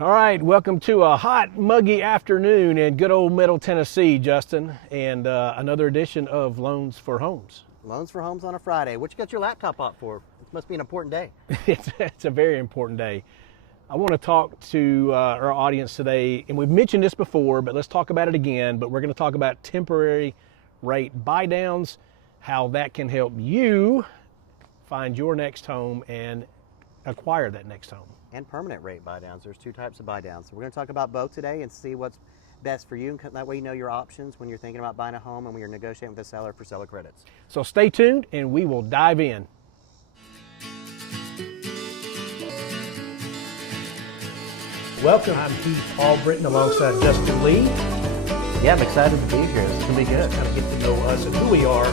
All right, welcome to a hot, muggy afternoon in good old Middle Tennessee, Justin, and another edition of Loans for Homes. Loans for Homes on a Friday. What you got your laptop up for? It must be an important day. It's a very important day. I want to talk to our audience today, and we've mentioned this before, but let's talk about it again. But we're going to talk about temporary rate buy downs, how that can help you find your next home and acquire that next home. And permanent rate buy downs. There's two types of buy downs. So we're going to talk about both today and see what's best for you. And that way you know your options when you're thinking about buying a home and when you're negotiating with the seller for seller credits. So stay tuned and we will dive in. Welcome. I'm Heath Albritton alongside Justin Lee. Yeah, I'm excited to be here. It's going to be good. Kind of get to know us and who we are,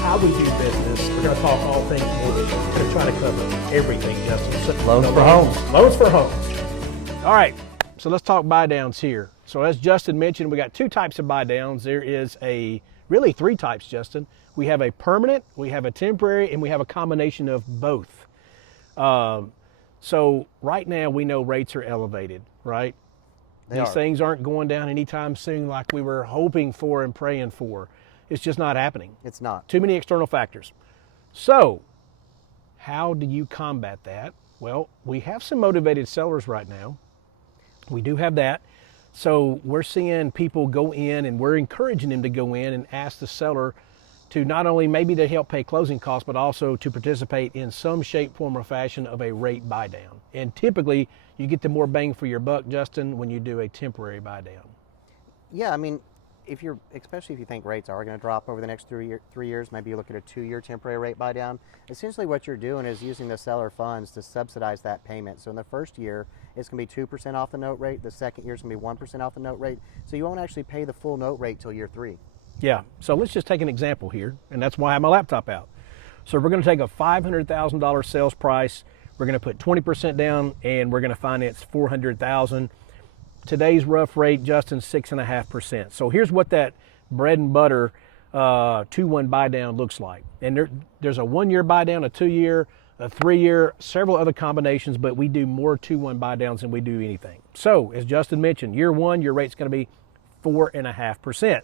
how we do business. We're going to talk all things mortgage. We're going to try to cover everything, Justin. So, Loans for homes. Loans for homes. All right, so let's talk buy downs here. So as Justin mentioned, we got two types of buy downs. There is really three types, Justin. We have a permanent, we have a temporary, and we have a combination of both. So right now we know rates are elevated, right? These things aren't going down anytime soon like we were hoping for and praying for. It's just not happening. It's not. Too many external factors. So how do you combat that? Well, we have some motivated sellers right now. We do have that. So we're seeing people go in and we're encouraging them to go in and ask the seller to not only maybe to help pay closing costs, but also to participate in some shape, form, or fashion of a rate buy down. And typically you get the more bang for your buck, Justin, when you do a temporary buy down. Yeah, I mean, especially if you think rates are going to drop over the next 3 years, maybe you look at a 2-year temporary rate buy down. Essentially what you're doing is using the seller funds to subsidize that payment. So in the first year, it's going to be 2% off the note rate. The second year is going to be 1% off the note rate. So you won't actually pay the full note rate till year 3. Yeah, so let's just take an example here, and that's why I have my laptop out. So we're going to take a $500,000 sales price. We're going to put 20% down, and we're going to finance $400,000. Today's rough rate, Justin, 6.5%. So here's what that bread and butter 2-1 buy down looks like. And there's a 1-year buy down, a 2-year, a 3-year, several other combinations, but we do more 2-1 buy downs than we do anything. So as Justin mentioned, year 1, your rate's going to be 4.5%.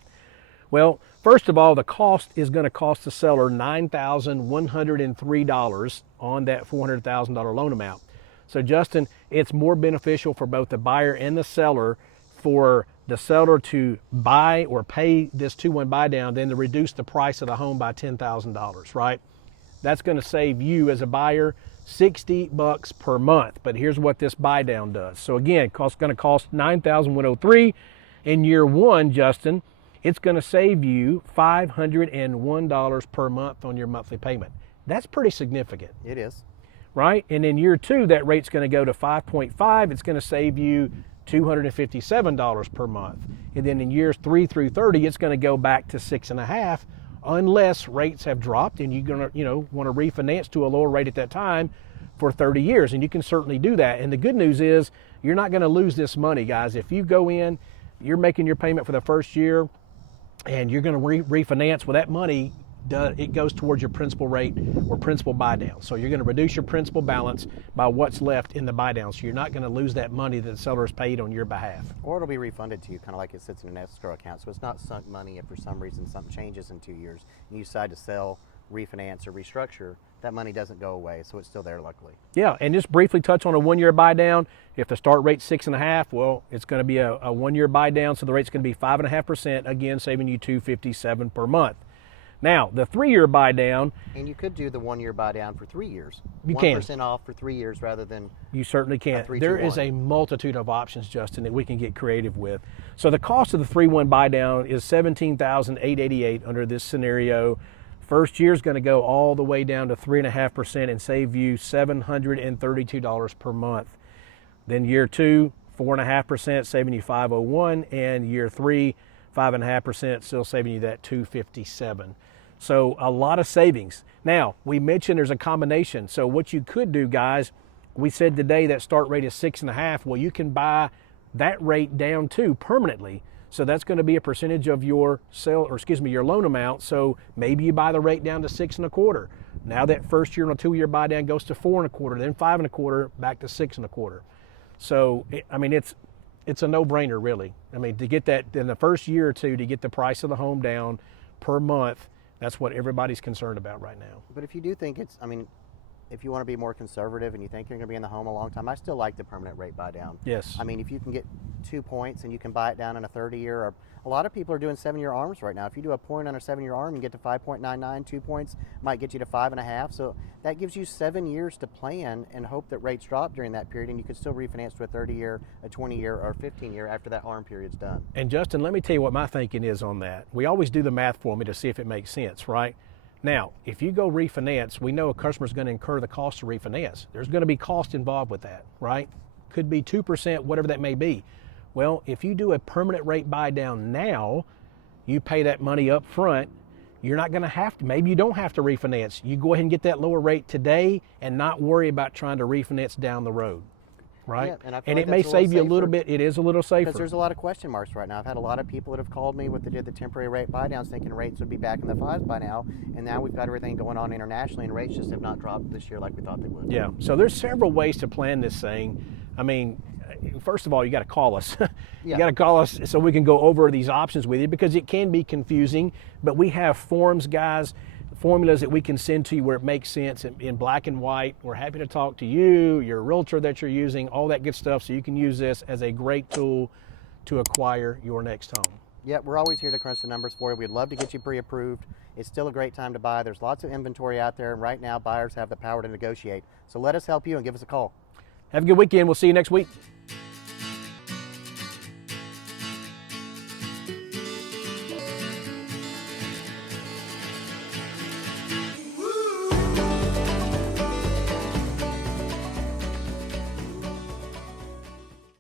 Well, first of all, the cost is going to cost the seller $9,103 on that $400,000 loan amount. So Justin, it's more beneficial for both the buyer and the seller for the seller to buy or pay this 2-1 buy down than to reduce the price of the home by $10,000, right? That's going to save you as a buyer $60 per month. But here's what this buy down does. So again, it's going to cost $9,103 in year 1, Justin. It's going to save you $501 per month on your monthly payment. That's pretty significant. It is. Right? And in year 2, that rate's going to go to 5.5. It's going to save you $257 per month. And then in years 3 through 30, it's going to go back to 6.5 unless rates have dropped and you're going to, want to refinance to a lower rate at that time for 30 years. And you can certainly do that. And the good news is you're not going to lose this money, guys. If you go in, you're making your payment for the first year and you're going to refinance, well, that money it goes towards your principal rate or principal buy down. So you're going to reduce your principal balance by what's left in the buy down. So you're not going to lose that money that the seller has paid on your behalf. Or it'll be refunded to you, kind of like it sits in an escrow account. So it's not sunk money if for some reason something changes in 2 years and you decide to sell, refinance, or restructure, that money doesn't go away. So it's still there, luckily. Yeah, and just briefly touch on a 1-year buy down. If the start rate's 6.5, well, it's going to be a 1-year buy down. So the rate's going to be 5.5%, again, saving you $257 per month. Now, the 3-year buy down. And you could do the 1-year buy down for 3 years. You can. 1% off for 3 years rather than. You certainly can. 3, there 2, 1. is a multitude of options, Justin, that we can get creative with. So the cost of the 3-1 buy down is $17,888 under this scenario. First year is going to go all the way down to 3.5% and save you $732 per month. Then year 2, 4.5%, saving you $501, and year 3, 5.5%, still saving you that $257. So a lot of savings. Now, we mentioned there's a combination. So what you could do, guys, we said today that start rate is 6.5. Well, you can buy that rate down too permanently. So that's going to be a percentage of your your loan amount. So maybe you buy the rate down to 6.25. Now that first year on a 2-year buy down goes to 4.25, then 5.25, back to 6.25. So, I mean, it's a no-brainer, really. I mean, to get that in the first year or two, to get the price of the home down per month, that's what everybody's concerned about right now. But if you do think it's, I mean, if you want to be more conservative and you think you're going to be in the home a long time, I still like the permanent rate buy down. Yes. I mean, if you can get 2 points and you can buy it down in a 30-year, or a lot of people are doing 7-year ARMs right now. If you do a point on a 7-year ARM, you get to 5.99, 2 points might get you to 5.5. So that gives you 7 years to plan and hope that rates drop during that period, and you could still refinance to a 30-year, a 20-year, or 15-year after that ARM period's done. And Justin, let me tell you what my thinking is on that. We always do the math for me to see if it makes sense, right? Now, if you go refinance, we know a customer's going to incur the cost to refinance. There's going to be cost involved with that, right? Could be 2%, whatever that may be. Well, if you do a permanent rate buy down now, you pay that money up front, you're not going to have to, maybe you don't have to refinance. You go ahead and get that lower rate today and not worry about trying to refinance down the road. Right? Yeah, and I feel and like it may that's a little save you a safer. little bit. It is a little safer. Because there's a lot of question marks right now. I've had a lot of people that have called me with the temporary rate buy downs thinking rates would be back in the 5s by now, and now we've got everything going on internationally and rates just have not dropped this year like we thought they would. Yeah, so there's several ways to plan this thing. I mean, first of all, you got to call us. You got to call us so we can go over these options with you, because it can be confusing, but we have forms, guys, formulas that we can send to you where it makes sense in black and white. We're happy to talk to you, your realtor that you're using, all that good stuff, so you can use this as a great tool to acquire your next home. Yeah, we're always here to crunch the numbers for you. We'd love to get you pre-approved. It's still a great time to buy. There's lots of inventory out there, and right now buyers have the power to negotiate. So let us help you and give us a call. Have a good weekend. We'll see you next week.